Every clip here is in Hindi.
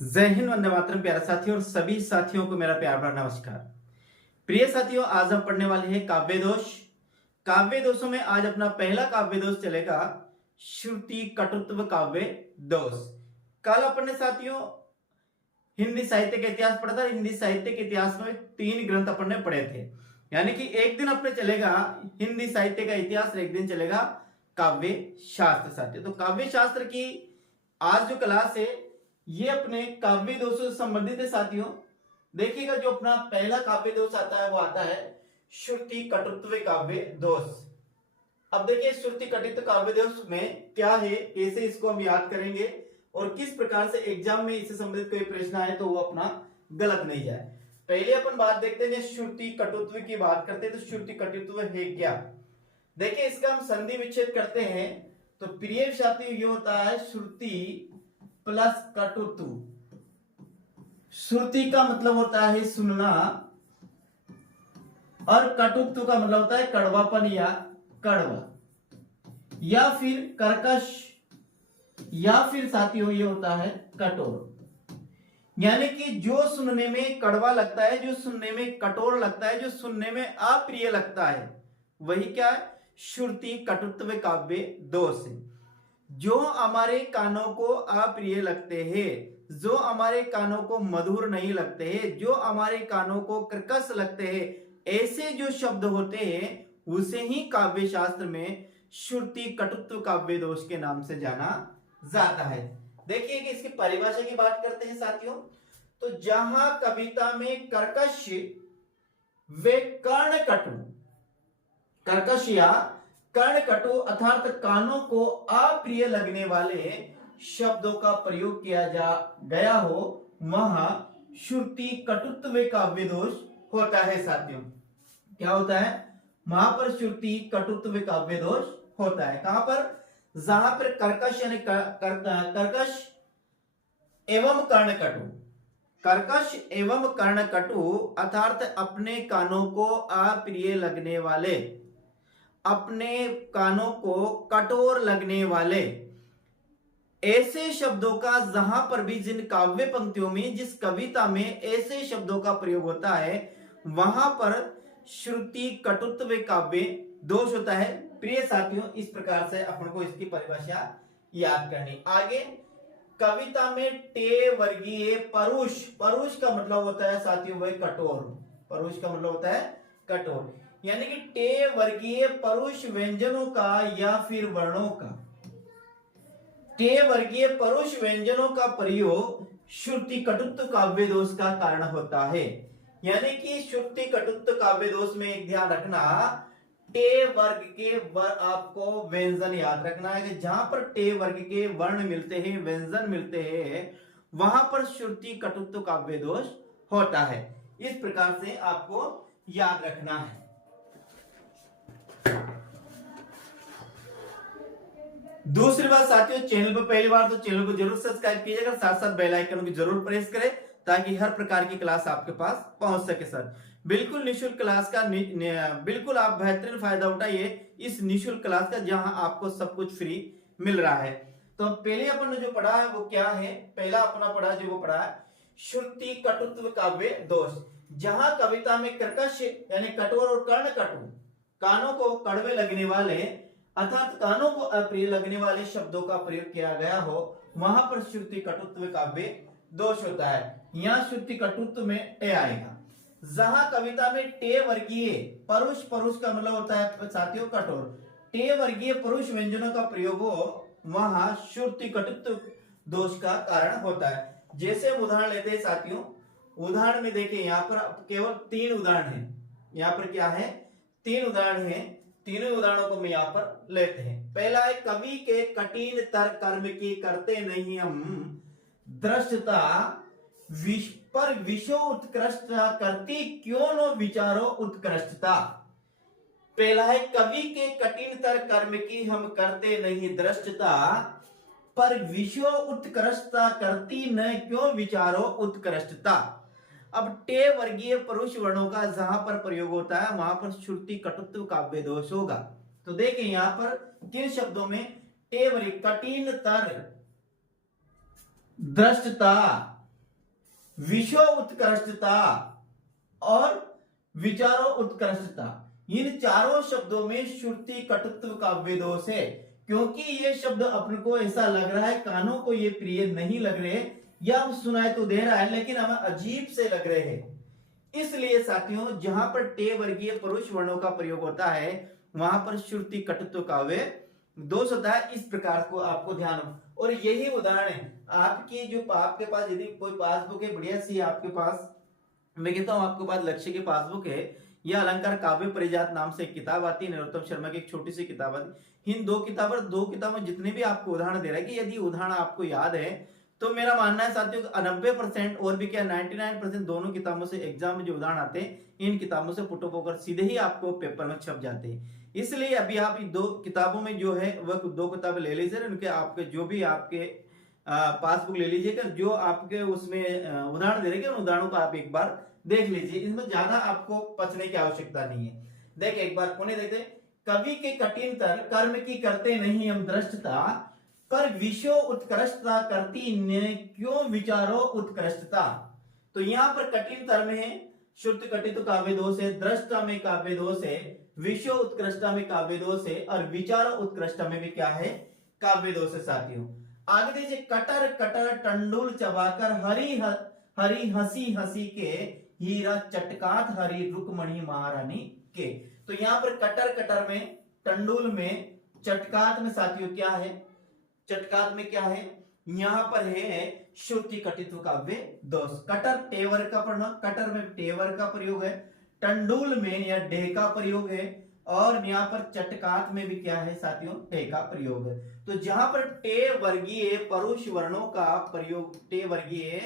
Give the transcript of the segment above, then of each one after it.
जय हिंद, वंदे मातरम। प्यारे साथियों और सभी साथियों को मेरा प्यार भरा नमस्कार। प्रिय साथियों, आज हम पढ़ने वाले हैं काव्य दोष। काव्य दोषों में आज अपना पहला काव्य दोष चलेगा श्रुति कटुत्व काव्य दोष। कल अपन ने साथियों हिंदी साहित्य का इतिहास पढ़ा था। हिंदी साहित्य के इतिहास में 3 ग्रंथ अपन ने पढ़े थे, यानी कि एक दिन अपने चलेगा हिंदी साहित्य का इतिहास और एक दिन चलेगा काव्य शास्त्र। साथियों, तो काव्य शास्त्र की आज जो क्लास है ये अपने काव्य दोषों से संबंधित है। साथियों देखिएगा, जो अपना पहला काव्य दोष आता है वो आता है श्रुति कटुत्व काव्य दोष। अब देखिए, श्रुति कटुत्व काव्य दोष में क्या है, कैसे इसको हम याद करेंगे और किस प्रकार से एग्जाम में इससे संबंधित कोई प्रश्न आए तो वो अपना गलत नहीं जाए। पहले अपन बात देखते हैं, श्रुति कटुत्व की बात करते हैं तो श्रुति कटुत्व है क्या। देखिए, इसका हम संधि विच्छेद करते हैं तो प्रिय साथियों ये होता है श्रुति प्लस कटुत्व। श्रुति का मतलब होता है सुनना और कटुत्व का मतलब होता है कड़वापन या कड़वा या फिर कर्कश या फिर साथियों ये होता है कठोर। यानी कि जो सुनने में कड़वा लगता है, जो सुनने में कठोर लगता है, जो सुनने में अप्रिय लगता है, वही क्या है, श्रुति कटुत्व काव्य दोष है। जो हमारे कानों को अप्रिय लगते हैं, जो हमारे कानों को मधुर नहीं लगते हैं, जो हमारे कानों को कर्कश लगते हैं, ऐसे जो शब्द होते हैं उसे ही काव्य शास्त्र में श्रुति कटुत्व काव्य दोष के नाम से जाना जाता है। देखिए कि इसकी परिभाषा की बात करते हैं साथियों, तो जहां कविता में कर्कश व कर्णकटु, कर्कश या कर्णकटु अर्थात कानों को अप्रिय लगने वाले शब्दों का प्रयोग किया जा गया हो, वहां श्रुति कटुत्व काव्य दोष होता है। साथियों क्या होता है, वहां पर श्रुति कटुत्व काव्य दोष होता है। कहां पर, जहां पर कर्कश यानी कर्कश एवं कर्णकटु, कर्कश एवं कर्णकटु अर्थात अपने कानों को अप्रिय लगने वाले, अपने कानों को कठोर लगने वाले ऐसे शब्दों का, जहां पर भी जिन काव्य पंक्तियों में, जिस कविता में ऐसे शब्दों का प्रयोग होता है वहां पर श्रुति कटुत्व काव्य दोष होता है। प्रिय साथियों, इस प्रकार से अपन को इसकी परिभाषा याद करनी। आगे, कविता में टे वर्गीय परुष, परुष का मतलब होता है साथियों वह कठोर, परुष का मतलब होता है कठोर, यानी कि टे वर्गीय परुष व्यंजनों का या फिर वर्णों का, टे वर्गीय परुष व्यंजनों का प्रयोग श्रुति कटुत्व काव्य दोष का कारण होता है। यानी कि श्रुति कटुत्व काव्य दोष में एक ध्यान रखना, टे वर्ग के आपको व्यंजन याद रखना है कि जहां पर टे वर्ग के वर्ण मिलते हैं, व्यंजन मिलते हैं, वहां पर श्रुति कटुत्व काव्य दोष होता है। इस प्रकार से आपको याद रखना है। दूसरी बात साथियों, चैनल पर पहली बार तो चैनल को जरूर सब्सक्राइब कीजिएगा, साथ साथ बेल आइकन को जरूर प्रेस करें ताकि हर प्रकार की क्लास आपके पास पहुंच सके। सर बिल्कुल निशुल्क क्लास का बिल्कुल आप बेहतरीन फायदा उठाइए इस निशुल्क क्लास का, जहां आपको सब कुछ फ्री मिल रहा है। तो पहले अपन ने जो पढ़ा है वो क्या है, पहला अपना पढ़ा जो वो पढ़ा है श्रुति कटुत्व काव्य दोष। जहां कविता में कर्कश यानी कठोर और कर्णकटु, कानों को कड़वे लगने वाले अर्थात कानों को अप्रिय लगने वाले शब्दों का प्रयोग किया गया हो, वहां पर श्रुति कटुत्व काव्य दोष होता है। यहां श्रुति कटुत्व में टे आएगा। जहां कविता में टे वर्गीय परुष, परुष का मतलब होता है साथियों कठोर, टे वर्गीय परुष व्यंजनों का प्रयोग हो, वहां श्रुति कटुत्व दोष का कारण होता है। जैसे हम उदाहरण लेते हैं साथियों, उदाहरण में देखिए यहाँ पर केवल 3 उदाहरण है। यहाँ पर क्या है, 3 उदाहरण है। तीनों उदाहरणों को मैं यहाँ पर लेते हैं। पहला है, कवि के कठिन तर कर्म की करते नहीं हम दृष्टता, पर विषो उत्कृष्टता करती क्यों नो विचारो उत्कृष्टता। पहला है, कवि के कठिन तर कर्म की हम करते नहीं दृष्टता, पर विषो उत्कृष्टता करती न क्यों विचारो उत्कृष्टता। अब टे वर्गीय परुष वर्णों का जहां पर प्रयोग होता है वहां पर श्रुति कटुत्व काव्य दोष होगा। तो देखिए यहां पर किन शब्दों में टे वर्गीय कठिन तर दृष्टता विषय उत्कृष्टता और विचारों उत्कृष्टता, इन चारों शब्दों में श्रुति कटुत्व काव्य दोष है। क्योंकि ये शब्द अपन को ऐसा लग रहा है, कानों को ये प्रिय नहीं लग रहे, या सुनाई तो दे रहा है लेकिन हमें अजीब से लग रहे हैं। इसलिए साथियों, जहां पर टे वर्गीय परुष वर्णों का प्रयोग होता है वहां पर श्रुति कटुत्व काव्य दोष होता है। इस प्रकार को आपको ध्यान हो, और यही उदाहरण है आपकी जो आपके पास यदि कोई पासबुक है बढ़िया सी आपके पास, मैं कहता हूं आपके पास लक्ष्य की पासबुक है, यह अलंकार काव्य परिजात नाम से एक किताब आती है, नरोत्तम शर्मा की एक छोटी सी किताब आती है। इन दो किताबों जितने भी आपको उदाहरण दे रहा है कि यदि उदाहरण आपको याद है तो मेरा मानना है साथियों 90% और भी क्या 99% दोनों किताबों से एग्जाम में जो उदाहरण आते हैं इन किताबों से पुट होकर सीधे ही आपको पेपर में छप जाते हैं। इसलिए अभी आप इन दो किताबों में जो है वह दो किताबें ले लीजिए, उनके आपके जो भी आपके पासबुक ले लीजिएगा, जो आपके उसमें उदाहरण दे रहे हैं उन उदाहरणों को आप एक बार देख लीजिए। इसमें ज्यादा आपको पचने की आवश्यकता नहीं है। देखिए एक बार पुनः देखते, कवि के कठिनतर कर्म की करते नहीं हम दृष्टता, पर विषय उत्कृष्टता करती ने क्यों विचारो उत्कृष्टता। तो यहां पर कठिनतर में है शुद्ध कटित काव्य दोष है, दृष्टा में काव्य दोष है, विषय उत्कृष्टता में काव्य दोष है, और विचारो उत्कृष्टता में भी क्या है काव्य दोष है। साथियों आगे देखिए, कटर कटर टंडुल चबाकर हरी हंसी हंसी के हीरा चटकात हरी रुकमणी महारानी के। तो यहां पर कटर कटर में, टंडुल में, चटकात में साथियों क्या है, चटकात में क्या है, यहां पर है श्रुति कटित्व काव्य दोष। कटर टेवर का पढ़ना, कटर में टेवर का प्रयोग है, टंडुल में या डे का प्रयोग है, और यहाँ पर चटकात में भी क्या है साथियों टे का प्रयोग है। तो जहां पर टे वर्गीय परुष वर्णों का प्रयोग, टे वर्गीय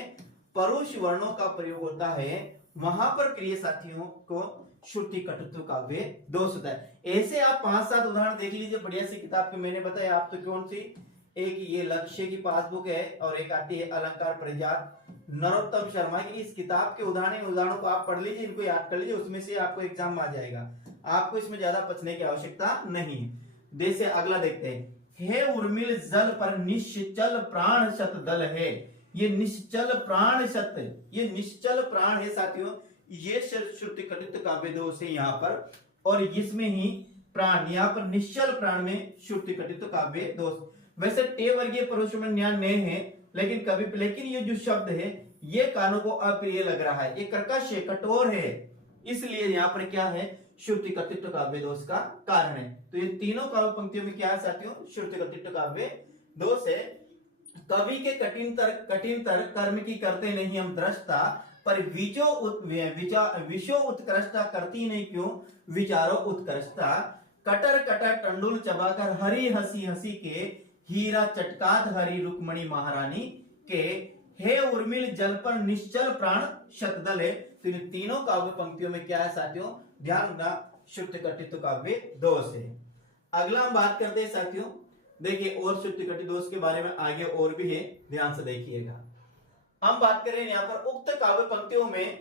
परुष वर्णों का प्रयोग होता है वहां पर प्रिय साथियों को श्रुति कटुत्व काव्य दोष होता है। ऐसे आप 5-7 उदाहरण देख लीजिए बढ़िया सी किताब के, मैंने बताया आप तो कौन सी, एक ये लक्ष्य की पासबुक है और एक आती है अलंकार परिजात नरोत्तम शर्मा की। इस किताब के उदाहरणों को आप पढ़ लीजिए, इनको याद कर लीजिए, उसमें से आपको एग्जाम आ जाएगा, आपको इसमें ज्यादा पचने की आवश्यकता नहीं है। जैसे अगला देखते हैं, हे उर्मिल जल पर निश्चल प्राण शत दल है। ये निश्चल प्राण शत, ये निश्चल प्राण है साथियों, ये श्रुति कटित काव्य दोष है यहाँ पर, और इसमें ही प्राण, यहाँ पर निश्चल प्राण में श्रुति कटित काव्य दोष। वैसे टे वर्गीय परुष में न्याय नहीं है, लेकिन ये जो शब्द है ये कानों को अप्रिय लग रहा है, ये कर्कश है, कठोर है, इसलिए यहाँ पर क्या है श्रुति कटित्व काव्य दोष का कारण है। तो ये तीनों काव्य पंक्तियों में क्या है साथियों श्रुति कटित्व काव्य दोष है। कवि के कठिनतर कर्म की करते नहीं हम दृष्टा, पर विषो उत्कृष्टता करती नहीं क्यों विचारो उत्कृष्टता। कटर कटर टंडुल चबाकर हरी हंसी हंसी के हीरा चटकात हरी रुक्मणी महारानी के, हे उर्मिल जल पर निश्चल प्राण शतदल है। तो इन तीनों काव्य पंक्तियों में क्या है साथियों ध्यान रखना श्रुति कटित्व काव्य दोष है। अगला हम बात करते हैं साथियों, देखिए और श्रुति कटित्व दोष के बारे में आगे और भी है, ध्यान से देखिएगा। हम बात कर रहे हैं यहाँ पर उक्त काव्य पंक्तियों में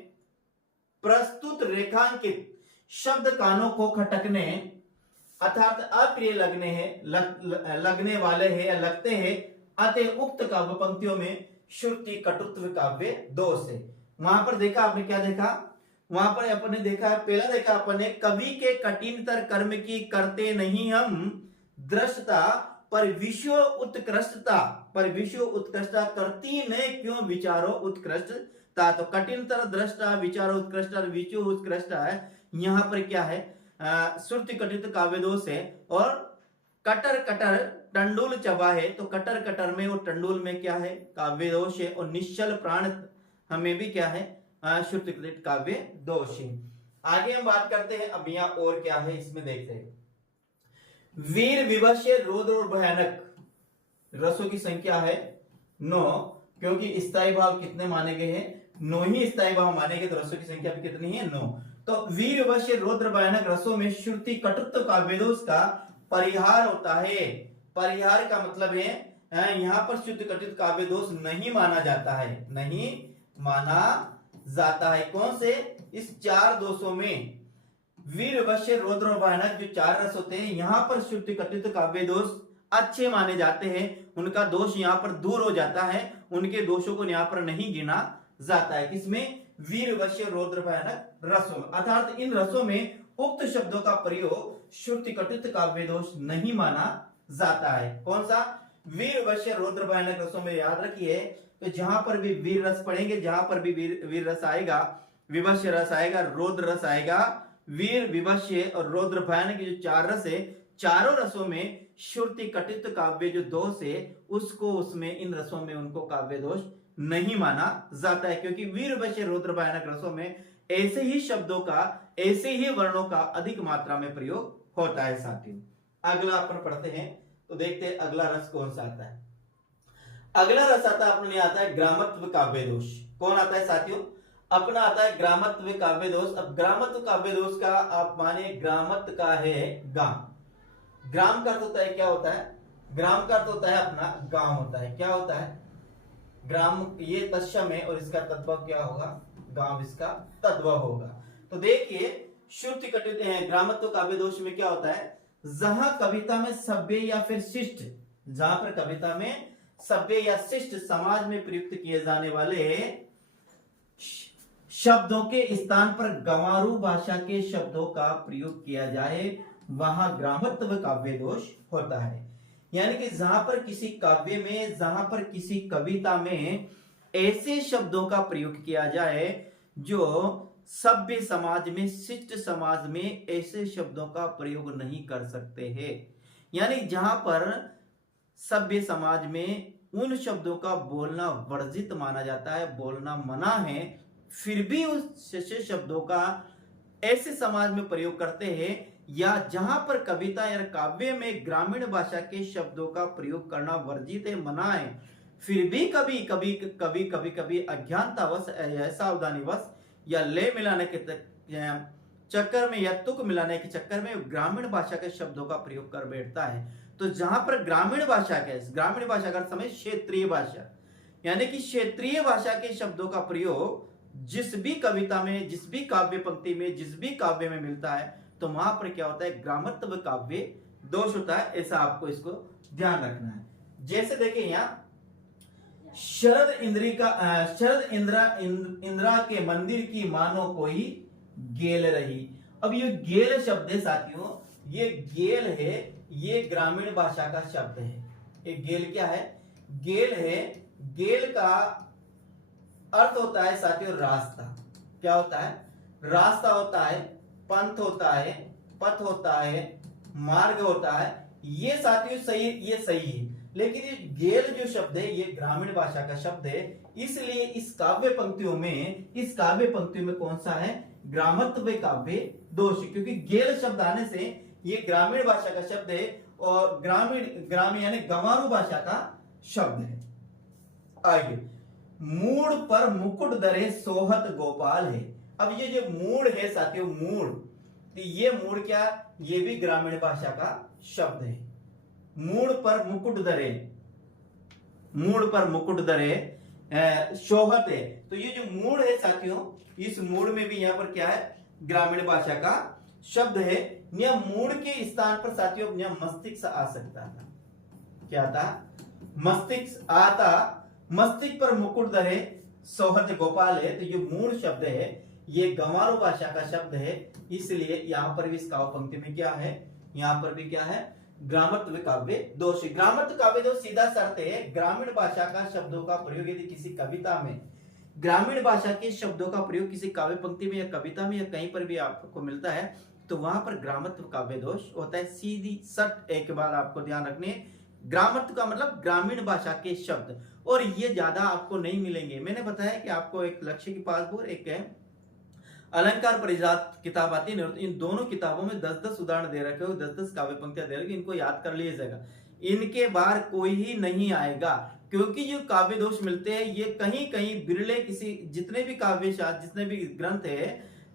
प्रस्तुत रेखांकित शब्द कानों को खटकने अर्थात अप्रिय लगने हैं, लगने वाले हैं या लगते हैं, अतः उक्त काव्य पंक्तियों में श्रुति कटुत्व काव्य दोष है। वहां पर देखा आपने क्या देखा, वहां पर अपने देखा पहला देखा अपने, कवि के कठिनतर कर्म की करते नहीं हम दृष्टता, पर विषय उत्कृष्टता करती ने क्यों विचारो उत्कृष्टता। तो कठिनतर दृष्टा विचारो उत्कृष्टता विषय उत्कृष्टता है, यहाँ पर क्या है श्रुति कटित काव्य दोष है। और कटर कटर टंडुल चबा है, तो कटर कटर में और टंडुल में क्या है काव्य दोष है, और निश्चल प्राण हमें भी क्या है श्रुति कटित काव्य दोष है। आगे हम बात करते हैं अब यहाँ और क्या है इसमें देखते हैं, वीर विवश्य रौद्र और भयानक रसों की संख्या है 9, क्योंकि स्थायी भाव कितने माने गए हैं 9 ही स्थायी भाव माने गए, तो रसों की संख्या भी कितनी है 9। तो वीर विवश्य रौद्र भयानक रसों में श्रुति कटुत्व काव्य दोष का परिहार होता है। परिहार का मतलब है यहाँ पर श्रुति कटित काव्य दोष नहीं माना जाता है, नहीं माना जाता है। कौन से इस 4 दोषों में वीर विवश्य रौद्र और भयानक जो 4 रस होते हैं यहाँ पर श्रुति कटित काव्य दोष अच्छे माने जाते हैं, उनका दोष यहाँ पर दूर हो जाता है, उनके दोषों को यहाँ पर नहीं गिना जाता है। किसमें? वीर वश्य रौद्र भयानक रसों में। अर्थात इन रसों में उक्त शब्दों का प्रयोग श्रुति कटुत काव्य दोष नहीं माना जाता है। कौन सा? वीर वश्य रौद्र भयानक रसों में। याद रखिए, तो जहां पर भी वीर रस पढ़ेंगे, जहां पर भी वीर रस आएगा, विवश्य रस आएगा, रौद्र रस आएगा, वीर विवश्य और रौद्र भयानक जो 4 रस है, चारों रसों में श्रुति कटित काव्य जो दोष है उसको उसमें इन रसों में उनको काव्य दोष नहीं माना जाता है, क्योंकि वीर वश्य रौद्र भयानक रसों में ऐसे ही शब्दों का, ऐसे ही वर्णों का अधिक मात्रा में प्रयोग होता है साथियों। अगला अपन पढ़ते हैं, तो देखते हैं अगला रस कौन सा आता है। अगला रस आता है अपने आता है ग्रामत्व काव्य दोष। कौन आता है साथियों? अपना आता है ग्रामत्व काव्य दोष। अब ग्रामत्व काव्य दोष का आप माने ग्रामत्व का है गांव। ग्राम का अर्थ होता है, क्या होता है? ग्राम का अर्थ होता है अपना गांव होता है। क्या होता है? ग्राम ये तत्सम है और इसका तद्भव क्या होगा? गांव इसका तद्भव होगा। तो देखिए श्रुति कटित है ग्रामत्व काव्य दोष में क्या होता है? जहां कविता में सभ्य या फिर शिष्ट, जहां पर कविता में सभ्य या शिष्ट समाज में प्रयुक्त किए जाने वाले शब्दों के स्थान पर गंवारू भाषा के शब्दों का प्रयोग किया जाए, वहां ग्रामत्व काव्य दोष होता है। यानी कि जहां पर किसी काव्य में, जहां पर किसी कविता में ऐसे शब्दों का प्रयोग किया जाए जो सभ्य समाज में, शिष्ट समाज में ऐसे शब्दों का प्रयोग नहीं कर सकते हैं, यानी जहां पर सभ्य समाज में उन शब्दों का बोलना वर्जित माना जाता है, बोलना मना है, फिर भी उस शब्दों का ऐसे समाज में प्रयोग करते हैं, या जहां पर कविता या काव्य में ग्रामीण भाषा के शब्दों का प्रयोग करना वर्जित है, मना है, फिर भी कभी कभी कभी कभी कभी अज्ञानतावश या सावधानीवश या ले मिलाने के चक्कर में या तुक मिलाने के चक्कर में ग्रामीण भाषा के शब्दों का प्रयोग कर बैठता है। तो जहां पर ग्रामीण भाषा का समय क्षेत्रीय भाषा, यानी कि क्षेत्रीय भाषा के शब्दों का प्रयोग जिस भी कविता में, जिस भी काव्य पंक्ति में, जिस भी काव्य में मिलता है, तो वहां पर क्या होता है? ग्रामत्व काव्य दोष होता है। ऐसा आपको इसको ध्यान रखना है। जैसे देखिए यहाँ शरद इंद्रा के मंदिर की मानो कोई गेल रही। अब ये गेल शब्द है साथियों, ये गेल है, ये ग्रामीण भाषा का शब्द है। ये गेल क्या है? गेल है। गेल का अर्थ होता है साथियों रास्ता। क्या होता है? रास्ता होता है, पंथ होता है, पथ होता है, मार्ग होता है। ये साथियों सही, ये सही है, लेकिन ये गेल जो शब्द है ये ग्रामीण भाषा का शब्द है, इसलिए इस काव्य पंक्तियों में कौन सा है? ग्रामत्व काव्य दोष, क्योंकि गेल शब्द आने से ये ग्रामीण भाषा का शब्द है और ग्रामीण यानी गंवारू भाषा का शब्द है। आगे, मूड पर मुकुट धरे सोहत गोपाल है। अब ये जो मूड है साथियों, मूड, तो ये मूड क्या? ये भी ग्रामीण भाषा का शब्द है। मूड पर मुकुट धरे, मूड पर मुकुट धरे सोहत है। तो ये जो मूड है साथियों, इस मूड में भी यहां पर क्या है? ग्रामीण भाषा का शब्द है। यह मूड के स्थान पर साथियों यह मस्तिष्क आ सकता था। क्या था? मस्तिष्क आता। मस्तिष्क पर मुकुट धरे सोहत गोपाल है, तो ये मूड शब्द है, ये गंवारू भाषा का शब्द है, इसलिए यहां पर भी इस काव्य पंक्ति में क्या है? यहां पर भी क्या है? ग्रामत्व काव्य दोष। ग्रामत्व काव्य दोष सीधा अर्थ है ग्रामीण भाषा का शब्दों का प्रयोग यदि किसी कविता में, ग्रामीण भाषा के शब्दों का प्रयोग किसी काव्य पंक्ति में या कविता में या कहीं पर भी आपको मिलता है, तो वहां पर ग्रामत्व काव्य दोष होता है। सीधी सट एक बार आपको ध्यान रखने, ग्रामत्व का मतलब ग्रामीण भाषा के शब्द, और ये ज्यादा आपको नहीं मिलेंगे। मैंने बताया कि आपको एक लक्ष्य की पासबुक, एक है अलंकार परिजात किताब आती है, इन दोनों किताबों में 10-10 उदाहरण दे रखे हो, 10-10 काव्य पंक्तियां दे रखी, इनको याद कर लीजिएगा। इनके बाहर कोई ही नहीं आएगा, क्योंकि जो काव्य दोष मिलते हैं ये कहीं कहीं बिरले, किसी जितने भी काव्य शास्त्र, जितने भी ग्रंथ है,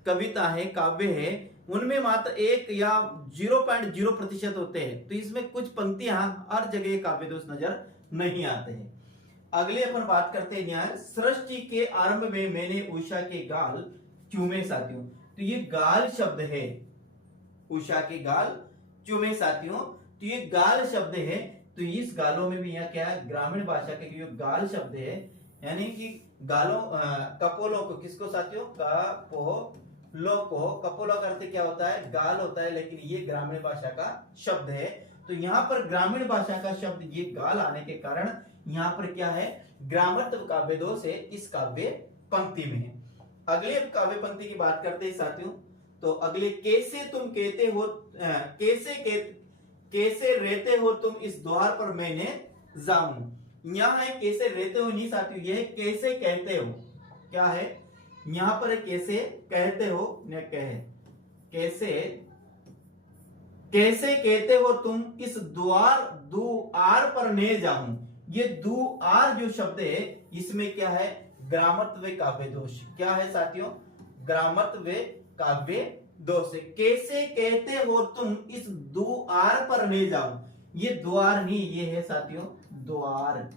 कविता है, काव्य है, उनमें मात्र 1 या 0.0% होते हैं। तो इसमें कुछ पंक्तियां हर जगह काव्य दोष नजर नहीं आते हैं। अगले अपन बात करते हैं यहाँ, सृष्टि के आरंभ में मैंने उषा के गाल चूमे साथियों। तो ये गाल शब्द है, उषा के गाल चूमे साथियों, तो ये गाल शब्द है। तो इस गालों में भी यहाँ क्या है? ग्रामीण भाषा के जो गाल शब्द है, यानी कि गालों कपोलों को, किसको साथियों, कपोलों को, कपोलों का अर्थ क्या होता है, गाल होता है, लेकिन ये ग्रामीण भाषा का शब्द है। तो यहाँ पर ग्रामीण भाषा का शब्द ये गाल आने के कारण यहाँ पर क्या है, ग्रामत्व काव्य दोष है इस काव्य पंक्ति में है। अगले काव्य पंक्ति की बात करते हैं साथियों, तो अगले, कैसे तुम कहते हो, कैसे रहते हो तुम इस द्वार पर मैंने जाऊं। यहाँ है कैसे रहते हो नहीं साथियों, ये कैसे कहते हो, क्या है यहाँ पर, कैसे कहते हो न कहे, कैसे कहते हो तुम इस दुआर पर ने जाऊं। ये दुआर जो शब्द है इसमें क्या है, ग्रामत्व काव्य दोष। क्या है साथियों, ग्रामत्व काव्य दोष है। कैसे कहते हो तुम इस दुआर पर ले जाओ, ये द्वार नहीं, ये है साथियों द्वार,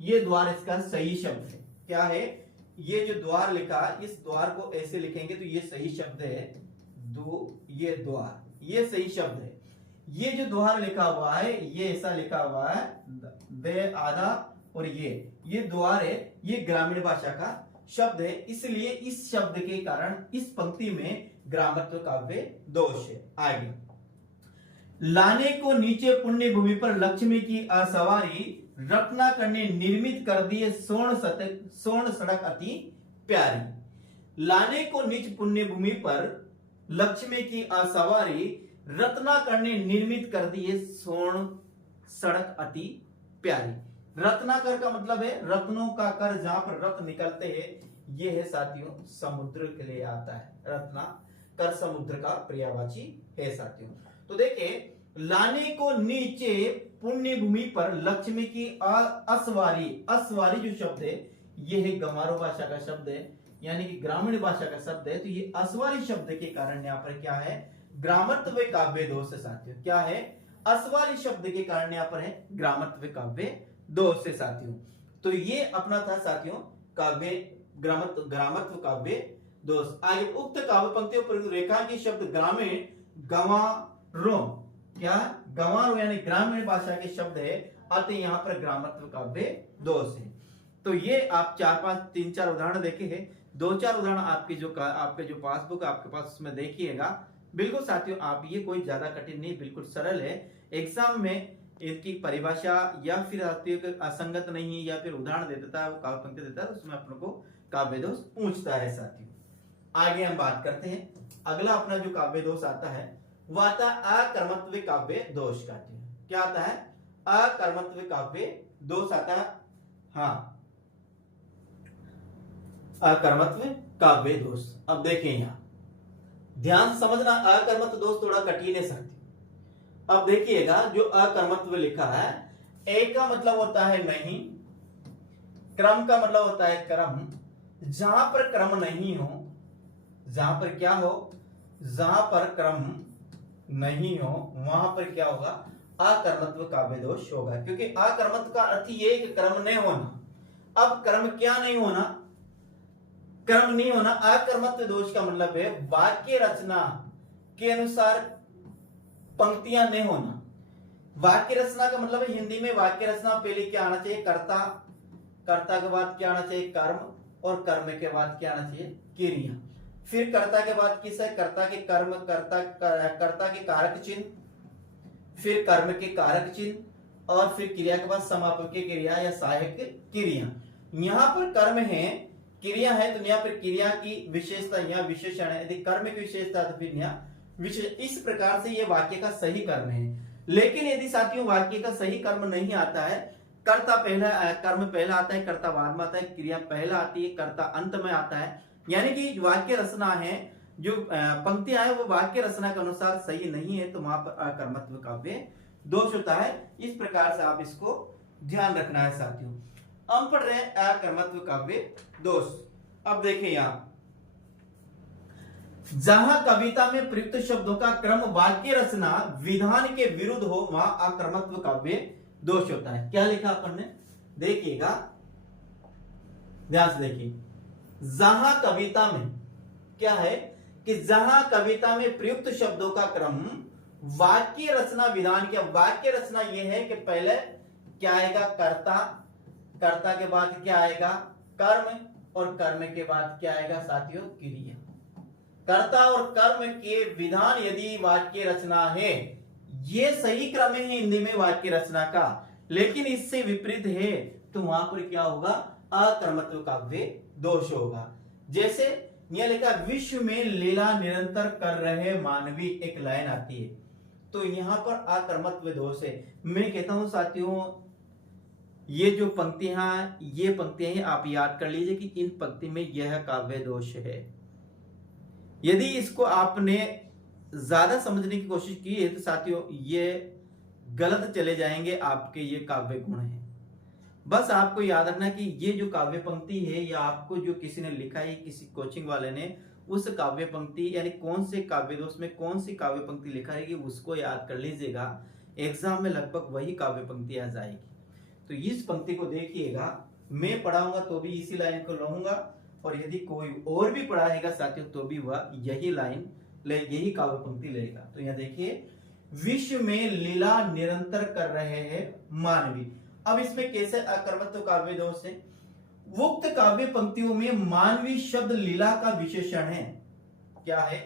ये द्वार इसका सही शब्द है। क्या है, ये जो द्वार लिखा, इस द्वार को ऐसे लिखेंगे तो ये सही शब्द है, ये द्वार, ये सही शब्द है। ये जो द्वार लिखा हुआ है ये ऐसा लिखा हुआ है, दे आधा, और ये द्वार है, ये ग्रामीण भाषा का शब्द है, इसलिए इस शब्द के कारण इस पंक्ति में ग्रामत्व काव्य दोष है। आगे, लाने को नीचे पुण्य भूमि पर लक्ष्मी की असवारी, रत्नाकर ने निर्मित कर दिए स्वर्ण सड़क अति प्यारी। लाने को नीच पुण्य भूमि पर लक्ष्मी की असवारी, रत्नाकर ने निर्मित कर दिए स्वर्ण सड़क अति प्यारी। रत्नाकर का मतलब है रत्नों का कर, जहां पर रत्न निकलते हैं, ये है साथियों समुद्र के लिए आता है, रत्नाकर समुद्र का पर्यायवाची है साथियों। तो देखिए, लाने को नीचे पुण्य भूमि पर लक्ष्मी की असवारी, असवारी जो शब्द है ये है गंवारो भाषा का शब्द है, यानी कि ग्रामीण भाषा का शब्द है। तो ये असवारी शब्द के कारण यहाँ पर क्या है, ग्रामत्व काव्य दोष है साथियों। क्या है, असवारी शब्द के कारण यहाँ पर है ग्रामत्व काव्य दोष है साथियों। तो ये अपना था साथियों काव्य ग्रामत्व काव्य दोष। आगे, उक्त काव्य पंक्तियों पर रेखांकित शब्द ग्रामीण गंवारो, क्या गंवारो यानी ग्रामीण भाषा के शब्द है, अतः यहाँ पर ग्रामत्व काव्य दोष है। तो ये आप 3-4 उदाहरण देखे हैं, 2-4 उदाहरण आपके जो पासबुक आपके पास उसमें देखिएगा। बिल्कुल साथियों, आप ये कोई ज्यादा कठिन नहीं, बिल्कुल सरल है। एग्जाम में इसकी परिभाषा या फिर असंगत नहीं या फिर उदाहरण दे देता है, वो काव्य पंक्ति देता है, तो उसमें अपने को काव्य दोष पूछता है साथियों। आगे हम बात करते हैं, अगला अपना जो काव्य दोष आता है वो आता है अकर्मत्व काव्य दोष का। क्या आता है, अकर्मत्व काव्य दोष आता है। हाँ, अकर्मत्व काव्य दोष। अब देखें, यहां ध्यान समझना, अकर्मत्व दोष थोड़ा कठिन है साथियों। अब देखिएगा, जो अकर्मत्व लिखा है, ए का मतलब होता है नहीं, क्रम का मतलब होता है क्रम, जहां पर क्रम नहीं हो, जहां पर क्या हो, जहां पर क्रम नहीं हो वहां पर क्या होगा, अकर्मत्व काव्य दोष होगा। क्योंकि अकर्मत्व का अर्थ ये कि क्रम नहीं होना। अब क्रम क्या नहीं होना, क्रम नहीं होना। अकर्मत्व दोष का मतलब है वाक्य रचना के अनुसार पंक्तियां नहीं होना। वाक्य रचना का मतलब है, हिंदी में वाक्य रचना पहले क्या आना चाहिए, कर्ता, कर्ता के बाद क्या आना चाहिए, कर्म, और कर्म के बाद क्या आना चाहिए, क्रिया। फिर कर्ता के बाद किस है, कर्ता के कर्म, कर्ता के कारक चिन्ह, फिर कर्म के कारक चिन्ह, और फिर क्रिया के बाद समापक क्रिया या सहायक क्रिया। यहाँ पर कर्म है, क्रिया है, तो यहाँ पर क्रिया की विशेषता या विशेषण है। यदि कर्म की विशेषता तो फिर यहाँ विशेष। इस प्रकार से ये वाक्य का सही कर्म है। लेकिन यदि साथियों वाक्य का सही कर्म नहीं आता है, कर्ता पहला, कर्म पहला आता है, कर्ता बाद में आता है, क्रिया पहला आती है, कर्ता अंत में आता है, यानी कि वाक्य रचना है, जो पंक्तियां है वो वाक्य रचना के अनुसार सही नहीं है, तो वहां पर अकर्मत्व काव्य दोष होता है। इस प्रकार से आप इसको ध्यान रखना है साथियों। हम पढ़ रहे हैं अकर्मत्व काव्य दोष। अब देखिए, यहां जहां कविता में प्रयुक्त शब्दों का क्रम वाक्य रचना विधान के विरुद्ध हो, वहां अकर्मत्व काव्य दोष होता है। क्या लिखा अपन ने, देखिएगा, ध्यान से देखिए। जहां कविता में क्या है कि जहां कविता में प्रयुक्त शब्दों का क्रम वाक्य रचना विधान, क्या वाक्य रचना यह है कि पहले क्या आएगा, कर्ता, कर्ता के बाद क्या आएगा, कर्म, और कर्म के बाद क्या आएगा साथियों, क्रिया। कर्ता और कर्म के विधान यदि वाक्य रचना है, ये सही क्रम है हिंदी में वाक्य रचना का, लेकिन इससे विपरीत है तो वहां पर क्या होगा, अकर्मत्व काव्य दोष होगा। जैसे यह लिखा, विश्व में लीला निरंतर कर रहे मानवी, एक लाइन आती है, तो यहां पर अकर्मत्व दोष है। मैं कहता हूं साथियों, ये जो पंक्तियां आप याद कर लीजिए कि इन पंक्ति में यह काव्य दोष है। यदि इसको आपने ज्यादा समझने की कोशिश की है तो साथियों ये गलत चले जाएंगे आपके ये काव्य गुण हैं। बस आपको याद रखना कि ये जो काव्य पंक्ति है, या आपको जो किसी ने लिखा है, किसी कोचिंग वाले ने, उस काव्य पंक्ति यानी कौन से काव्य दोष में कौन सी काव्य पंक्ति लिखा है कि उसको याद कर लीजिएगा। एग्जाम में लगभग वही काव्य पंक्ति आ जाएगी। तो इस पंक्ति को देखिएगा, मैं पढ़ाऊंगा तो भी इसी लाइन को लूंगा, और यदि कोई और भी पढ़ाएगा साथियों तो भी वह यही लाइन यही काव्य पंक्ति लेगा। तो यहाँ देखिए, विश्व में लीला निरंतर कर रहे हैं मानवी। अब इसमें कैसे अकर्मत्व काव्य दोष है, उक्त काव्य पंक्तियों में मानवी शब्द लीला का विशेषण है। क्या है,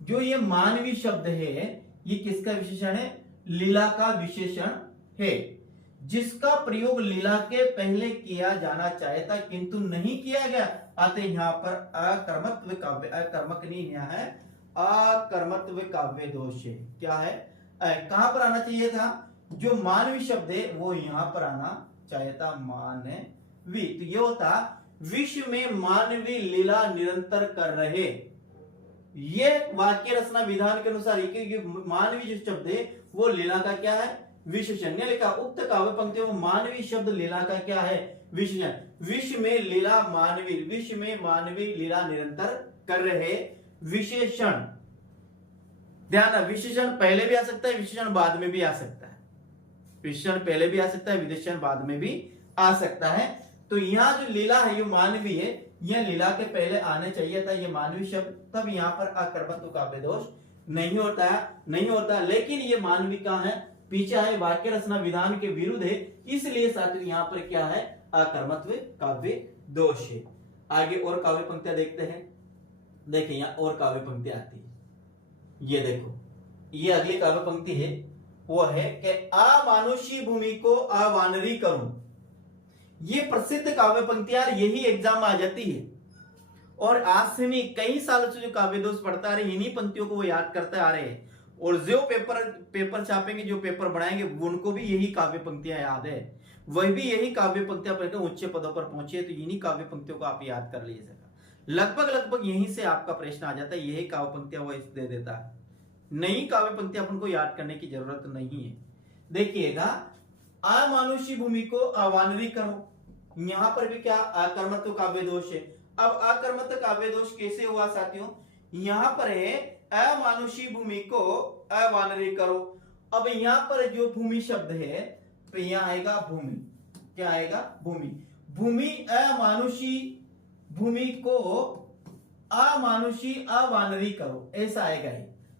जो ये मानवी शब्द है ये किसका विशेषण है, लीला का विशेषण है, जिसका प्रयोग लीला के पहले किया जाना चाहिए था किंतु नहीं किया गया। अतः यहाँ पर अकर्मत्व काव्य, अकर्मक नहीं यहाँ है, अकर्मत्व काव्य दोष है। क्या है, कहां पर आना चाहिए था, जो मानवी शब्द है वो यहां पर आना चाहिए था, मानवी। तो ये होता, विश्व में मानवी लीला निरंतर कर रहे, ये वाक्य रचना विधान के अनुसार ये मानवी जो शब्द है वो लीला का क्या है, विशेषण। लिखा, उक्त काव्य पंक्तियों में मानवी शब्द लीला का क्या है, विशेषण। विश्व में लीला मानवी, विश्व में मानवी लीला निरंतर कर रहे, विशेषण। ध्यान, विशेषण पहले भी आ सकता है, विशेषण बाद में भी आ सकता है, विशेषण पहले भी आ सकता है, विशेषण बाद में भी आ सकता है। तो यहाँ जो लीला है ये मानवी है, यह लीला के पहले आने चाहिए था ये मानवी शब्द, तब यहाँ पर अकर्मत्व काव्य दोष नहीं होता। लेकिन ये मानवी कहाँ है, पीछे है, वाक्य रचना विधान के विरुद्ध है, इसलिए साथियों यहाँ पर क्या है, अकर्मत्व काव्य दोष है। आगे और काव्य पंक्तियां देखते हैं। देखिए यहाँ और काव्य पंक्ति आती है, ये देखो, ये अगली काव्य पंक्ति है, वो है कि अमानुषी भूमि को अवानरी करूं। ये प्रसिद्ध काव्य पंक्तियां यही एग्जाम में आ जाती है, और आज से नहीं कई सालों से जो काव्य दोष पढ़ता रहे, इन्हीं पंक्तियों को वो याद करते आ रहे हैं, और जो पेपर छापेंगे, जो पेपर बनाएंगे, उनको भी यही काव्य पंक्तियां याद है, वह भी यही काव्य पंक्तियां पढ़कर ऊंचे पदों पर पहुंचे। तो इन्हीं काव्य पंक्तियों को आप याद कर लीजिएगा, लगभग यहीं से आपका प्रश्न आ जाता है, यही काव्य पंक्तियां वो दे देता है, नई काव्य पंक्तियां अपन को याद करने की जरूरत नहीं है। देखिएगा, अमानुषी भूमि को अवानरी करो, यहां पर भी क्या अकर्मत्व काव्य दोष है। अब अकर्मत्व काव्य दोष कैसे हुआ साथियों, यहां पर है अमानुषी भूमि को अवानरी करो। अब यहां पर जो भूमि शब्द है, तो यहां आएगा भूमि, क्या आएगा, भूमि। भूमि अमानुषी भूमि को अमानुषी अवानरी करो, ऐसा आएगा।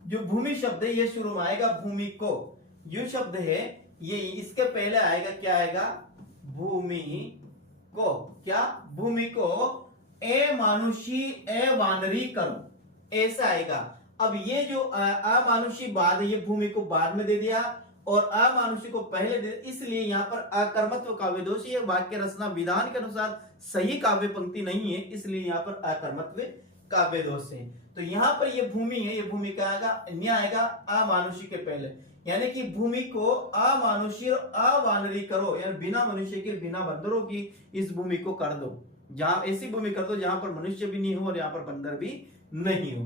जो भूमि शब्द है ये शुरू में आएगा भूमि को, जो शब्द है ये इसके पहले आएगा, क्या आएगा, भूमि को, क्या, भूमि को अमानुषी अवानरी करो, ऐसा आएगा। अब ये जो अमानुषी बाद है, ये भूमि को बाद में दे दिया और अमानुषी को पहले दे दिया, इसलिए यहाँ पर अकर्मत्व काव्य दोष, ये वाक्य रचना विधान के अनुसार सही काव्य पंक्ति नहीं है, इसलिए यहाँ पर अकर्मत्व काव्य दोष है। तो यहाँ पर ये भूमि है, ये भूमि का आएगा, न्याय आएगा अमानुषी के पहले, यानी कि भूमि को अमानुषी और अवानरी करो, यानी बिना मनुष्य के, बिना बंदरों की इस भूमि को कर दो, जहां ऐसी भूमि कर दो जहां पर मनुष्य भी नहीं हो और यहाँ पर बंदर भी नहीं हो।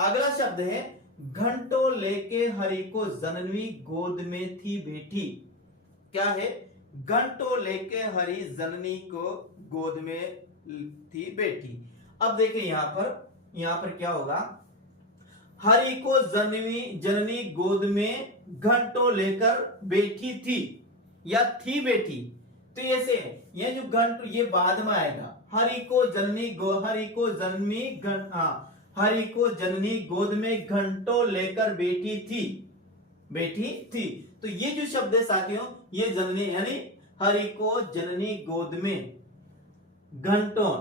अगला शब्द है, घंटों लेके हरि को जननी गोद में थी बैठी। क्या है, घंटों लेके हरि जननी को गोद में थी बैठी। अब देखिए यहाँ पर क्या होगा, हरि को जननी गोद में घंटों लेकर बैठी थी या थी बैठी, तो ऐसे ये जो घंट ये बाद में आएगा, हरि को जननी गोद में घंटों लेकर बैठी थी। तो ये जो शब्द है साथियों, ये जननी यानी हरि को जननी गोद में घंटों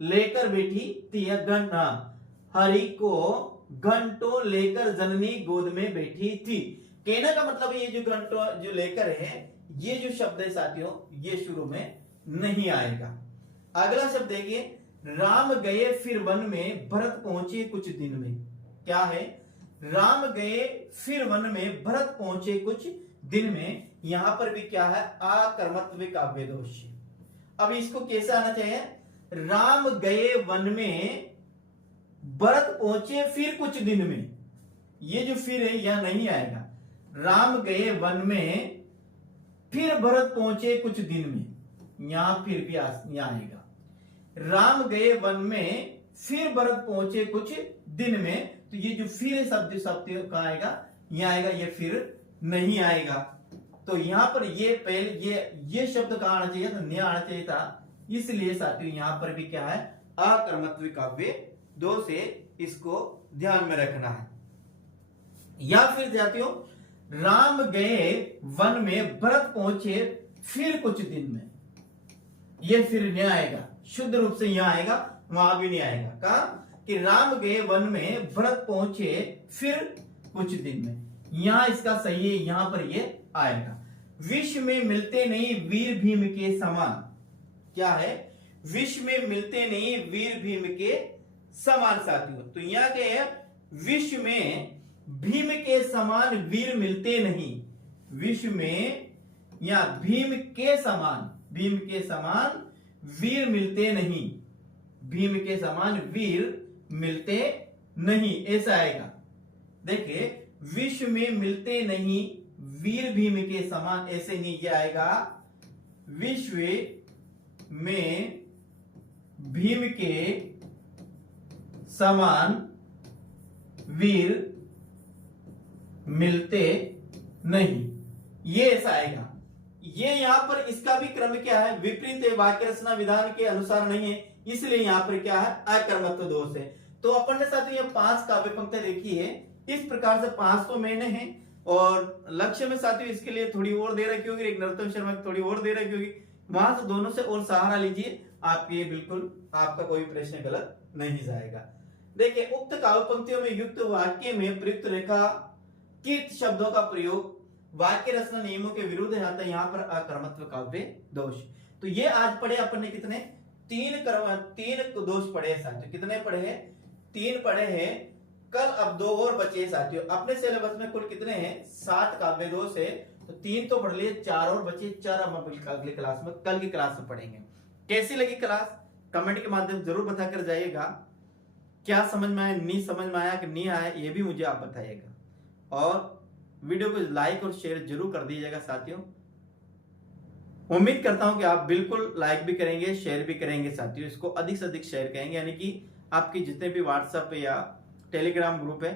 लेकर बैठी थी। हरि को घंटों लेकर जननी गोद में बैठी थी। कहने का मतलब ये जो घंटों जो लेकर है, ये जो शब्द है साथियों, ये शुरू में नहीं आएगा। अगला शब्द देखिए, राम गए फिर वन में, भरत पहुंचे कुछ दिन में। क्या है? राम गए फिर वन में, भरत पहुंचे कुछ दिन में। यहां पर भी क्या है? आकर्मत्व काव्य दोष। अब इसको कैसे आना चाहिए? राम गए वन में, भरत पहुंचे फिर कुछ दिन में। ये जो फिर है यह नहीं आएगा। राम गए वन में, फिर भरत पहुंचे कुछ दिन में, यहां फिर भी यहां आएगा। राम गए वन में, फिर भरत पहुंचे कुछ दिन में, तो ये जो फिर शब्द कहां आएगा? यहां आएगा। ये फिर नहीं आएगा। तो यहां पर ये पहले ये शब्द कहां आना चाहिए? तो न्या आना चाहिए था। इसलिए साथियों यहां पर भी क्या है? अकर्मत्व काव्य दोष है, इसको ध्यान में रखना है। या फिर साथियों, राम गए वन में, भरत पहुंचे फिर कुछ दिन में, ये फिर नहीं आएगा। शुद्ध रूप से यहां आएगा, वहां भी नहीं आएगा। कहा कि राम गए वन में, भरत पहुंचे फिर कुछ दिन में, यहां इसका सही है, यहां पर ये आएगा। विश्व में मिलते नहीं वीर भीम के समान। क्या है? विश्व में मिलते नहीं वीर भीम के समान साथियों। तो यहां क्या है? विश्व में भीम के समान वीर मिलते नहीं। विश्व में या भीम के समान वीर मिलते नहीं। भीम के समान वीर मिलते नहीं, ऐसा आएगा। देखिए, विश्व में मिलते नहीं वीर भीम के समान, ऐसे नहीं ये आएगा। विश्व में भीम के समान वीर मिलते नहीं, ये ऐसा आएगा। ये यहां पर इसका भी क्रम क्या है? विपरीत है, वाक्य रचना विधान के अनुसार नहीं है, इसलिए यहां पर क्या है? अकर्मत्व दोष है। तो अपन ने साथियों ये 5 काव्य पंक्तियां देखी है। इस प्रकार से 5 तो मैंने है, और लक्ष्य में साथियों इसके लिए थोड़ी और दे रखी होगी, एक नरोत्तम शर्मा की थोड़ी और दे रखी होगी, वहां से दोनों से और सहारा लीजिए, आपके बिल्कुल आपका कोई प्रश्न गलत नहीं जाएगा। देखिए, उक्त काव्य पंक्तियों में युक्त वाक्य में प्रयुक्त रेखा कीर्त शब्दों का प्रयोग वाक्य रचना नियमों के विरुद्ध आता है, यहाँ पर अकर्मत्व काव्य दोष। तो ये आज पढ़े अपन ने कितने? 3 दोष पढ़े हैं साथियों। कितने पढ़े हैं? 3 पढ़े हैं। कल अब 2 और बचे हैं साथियों। अपने सिलेबस में कुल कितने हैं? 7 काव्य दोष है। तो 3 तो पढ़ लिए, 4 और बचे। 4 हम अगली क्लास में, कल की क्लास में पढ़ेंगे। कैसी लगी क्लास? कमेंट के माध्यम से जरूर बताकर जाइएगा। क्या समझ में आया, नहीं समझ में आया कि नहीं आया, ये भी मुझे आप बताइएगा। और वीडियो को लाइक और शेयर जरूर कर दीजिएगा साथियों। उम्मीद करता हूं कि आप बिल्कुल लाइक भी करेंगे, शेयर भी करेंगे साथियों। इसको अधिक से अधिक शेयर करेंगे, यानी कि आपके जितने भी व्हाट्सएप या टेलीग्राम ग्रुप है,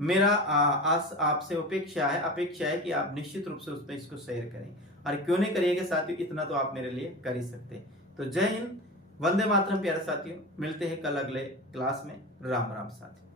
मेरा आपसे अपेक्षा है कि आप निश्चित रूप से उसमें इसको शेयर करें। और क्यों नहीं करिएगा साथियों, इतना तो आप मेरे लिए कर ही सकते हैं। तो जय हिंद, वंदे मातरम प्यारे साथियों। मिलते हैं कल अगले क्लास में। राम राम साथियों।